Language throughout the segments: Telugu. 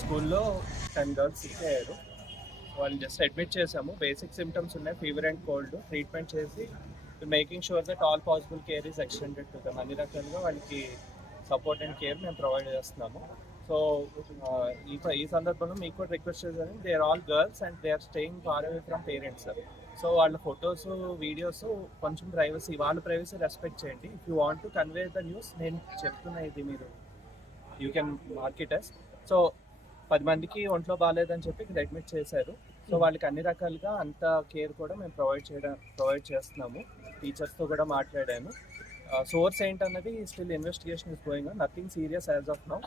స్కూల్లో టెన్ గర్ల్స్ సిక్ అయ్యారు. వాళ్ళు జస్ట్ అడ్మిట్ చేసాము బేసిక్ సిమ్టమ్స్ ఉన్నాయి. ఫీవర్ అండ్ కోల్డ్ ట్రీట్మెంట్ చేసి making sure that all possible care is extended to them అన్ని రకాలుగా వాళ్ళకి సపోర్ట్ అండ్ కేర్ మేము ప్రొవైడ్ చేస్తున్నాము. సో ఈ ఈ సందర్భంలో మీకు కూడా రిక్వెస్ట్ చేశాను. They are all girls and they are staying far away from parents so వాళ్ళ ఫొటోస్ వీడియోస్ కొంచెం ప్రైవసీ వాళ్ళ ప్రైవసీ రెస్పెక్ట్ చేయండి. If you want to convey the news నేను చెప్తున్నా ఇది మీరు. You can market us so పది మందికి ఒంట్లో బాగాలేదని చెప్పి ఇక్కడ అడ్మిట్ చేశారు. సో వాళ్ళకి అన్ని రకాలుగా అంత కేర్ కూడా మేము ప్రొవైడ్ చేయడం ప్రొవైడ్ చేస్తున్నాము. టీచర్స్తో కూడా మాట్లాడాను. సోర్స్ ఏంటన్నది still investigation is going nothing serious as of now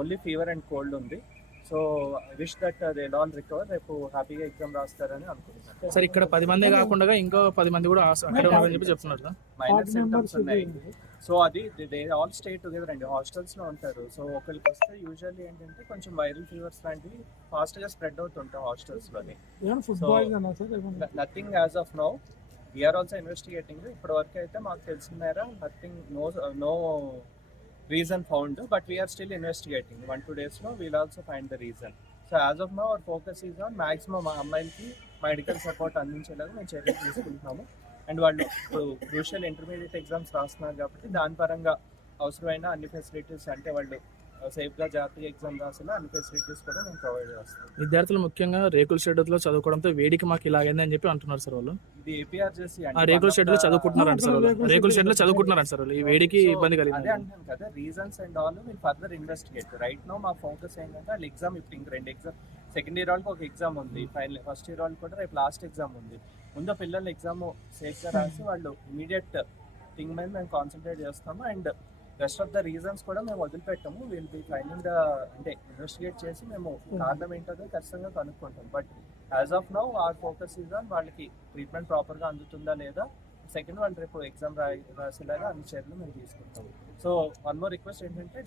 only fever and cold ఉంది. So wish that they all recover రేపు హ్యాపీగా ఎగ్జామ్ రాస్తారని అనుకుంటున్నాను. సార్ ఇక్కడ పది మందే కాకుండా ఇంకో పది మంది కూడా అక్కడే ఉన్నారని చెప్పి చెప్తున్నారు సార్ మైనర్ సిమ్టమ్స్ ఉన్నాయి. సో అది దే ఆల్ స్టే టుగెదర్ అండి. హాస్టల్స్లో ఉంటారు. సో ఒకరికి వస్తే యూజువల్లీ ఏంటంటే కొంచెం వైరల్ ఫీవర్స్ లాంటివి ఫాస్ట్గా స్ప్రెడ్ అవుతుంటాయి హాస్టల్స్లోని. Nothing as of now we are also investigating ఇప్పటి వరకు అయితే మాకు తెలిసిన మేర nothing no no reason found but we are still investigating one two డేస్లో we'll also find the reason so as of now our focus is on maximum మా అమ్మాయిలకి మెడికల్ సపోర్ట్ అందించేలాగా మేము చర్యలు తీసుకుంటున్నాము. అండ్ వాళ్ళు ఇప్పుడు క్రూషియల్ ఇంటర్మీడియట్ ఎగ్జామ్స్ రాస్తున్నారు కాబట్టి దాని పరంగా అవసరమైన అన్ని ఫెసిలిటీస్ అంటే వాళ్ళు సేఫ్గా జాతీయ ఎగ్జామ్ రాసిన అన్ని ఫెసిలిటీస్ కూడా మేము ప్రొవైడ్ చేస్తాం. విద్యార్థులు ముఖ్యంగా రేకుల షెడ్యూల్లో చదువుకోవడంతో వేడికి మాకు ఇలాగైంది అని చెప్పి అంటున్నారు సార్ వాళ్ళు. ఇది ఏపీఆర్ చేసి ఆ రేకుల షెడ్యూల్ చదువుకుంటున్నారంట సార్ వాళ్ళు. రేకుల రేకుల షెడ్యూల్ షెడ్యూల్ చదువుకుంటున్నారంట సార్ వాళ్ళు. ఈ వేడికి ఇబ్బంది అదే కలిగింది అంటాను కదా reasons and all will further investigate right no మా ఫోకస్ ఏంటంటే వాళ్ళు ఎగ్జామ్ ఇప్పుడు ఇంక రెండు ఎగ్జామ్ సెకండ్ ఇయర్ వాళ్ళకి ఒక ఎగ్జామ్ ఉంది ఫైనల్ ఫస్ట్ ఇయర్ వాళ్ళకి కూడా రేపు లాస్ట్ ఎగ్జామ్ ఉంది. ముందు పిల్లలు ఎగ్జామ్ సేఫ్గా రాసి వాళ్ళు ఇమీడియట్ థింగ్ మీద మేము కాన్సన్ట్రేట్ చేస్తాము. And rest of the reasons కూడా మేము వదిలిపెట్టాము. విల్ బి ఫైండింగ్ ద అంటే ఇన్వెస్టిగేట్ చేసి మేము కారణం ఏంటో ఖచ్చితంగా కనుక్కుంటాం. But as of now our focus is on వాళ్ళకి ట్రీట్మెంట్ ప్రాపర్గా అందుతుందా లేదా? సెకండ్ వాళ్ళు రేపు ఎగ్జామ్ రాసేలాగా అన్ని చర్యలు మేము తీసుకుంటాం. సో వన్ మోర్ రిక్వెస్ట్ ఏంటంటే